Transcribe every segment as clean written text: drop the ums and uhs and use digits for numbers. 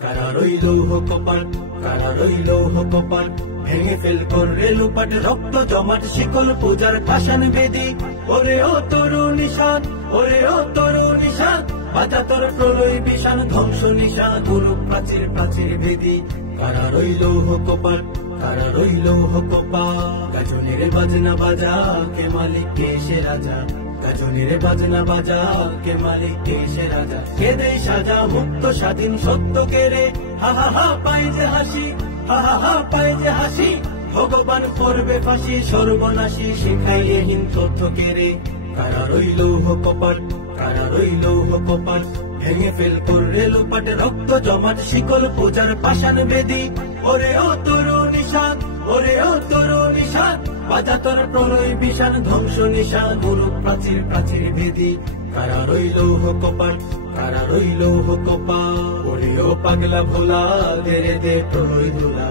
কারা রইল কপাল, কারা রইল কপাল, ভেঙে ফেল কররে লুপাট, রক্ত জমাট শিকল পূজার পাষাণ বেদি। ওরে ও তরু নিশান, ওরে ও তরু নিশান, বাজা তোর প্রলয় বিষাণ, ধ্বংস নিশান, গুরু প্রাচীর প্রাচীর বেদি। কারা রইল কপাল, কারা রইল কপাল, গাজনের বাজনা বাজা, কে মালিক কে সে রাজা। গাজনের বাজনা বাজা, কে মালিক কে সে রাজা। কে দেয় সাজা মুক্ত স্বাধীন সত্য কেড়ে, হা হা হা পাই যে হাসি, হা হা হা পাই যে হাসি। ভগবান করবে ফাঁসি, সর্বনাশী শিখাইয়ে হীন তথ্য কেড়ে। কারা রইল কপাল, কারা রইল কপাল, ভেঙে ফেল কররে লুপাট, রক্ত জমাট শিকল পূজার পাষাণ বেদি। ওরে ও তরু নিশান, ওরে ও তরু নিশান, বাজা তোর প্রলয় বিষাণ, ধ্বংস নিশান, গুরু প্রাচীর প্রাচীর ভেদি। কারা রইল কপাল, কারা রইল কপাল, ওরে ও পাগলা ভোলা, দেরে দে প্রলয় দোলা।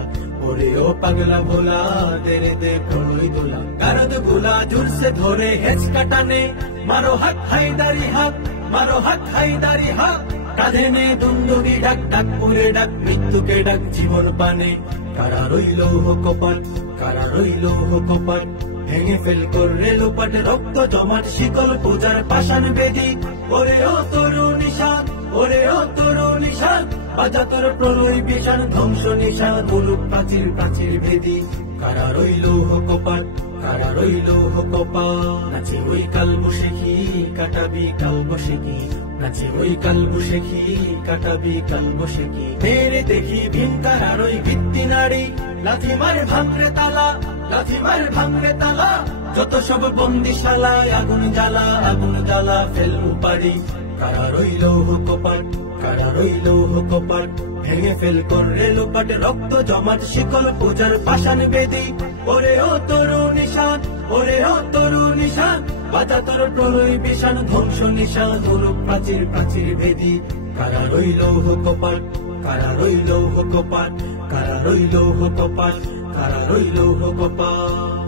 ওরে ও পাগলা ভোলা, দেরে দে প্রলয় দোলা। গারদ গুলা জুরসে ধরে হেঁচকা টানে, মারো হাত হাইদারি হাত, মারো হাত হাইদারি হাত। কাঁধে নে দুন্দুবি ডাক, ডাক পুরে ডাক, মৃত্যুকে ডাক জীবন পানে। কারা রইল কপাল, কারা রইল কপাল, ভেঙে ফেল কররে লুপাট, রক্ত জমাট শিকল পূজার পাষাণ বেদি। ওরে ও তরু নিশান, ওরে ও তরু নিশান, বাজা তোর প্রলয় বিষাণ, ধ্বংস নিশান, গুরু প্রাচীর প্রাচীর বেদি। কারা রইল কপাল, কারা রইল কপাল, নাচে ওই কাল বসেখি, কাটাবি কাল বসেখি। নাচে ওই কাল বসেখি, কাটাবি কাল বসেখি। মেরে দেখি ভীম কারার ওই ভিত্তি নারী, লাথি মার ভাঙরে তালা, লাথি মার ভাঙরে তালা। যত সব বন্দিশালায় আগুন জ্বালা, আগুন জ্বালা ফেলবো পারি। কারা রইল কপাল, কারা রইল কপাল, ভেঙে ফেল কররে লুপাট, রক্ত জমাট শিকল পূজার পাষাণ বেদি। ওরে ও তরু নিশান, ওরে ও তরু নিশান, বাজা তোর প্রলয় বিষাণ, ধ্বংস নিশান, গুরু প্রাচীর প্রাচীর ভেদি। কারা রইল কপাল, কারা রইল কপাল, কারা রইল কপাল, কারা রইল কপাল।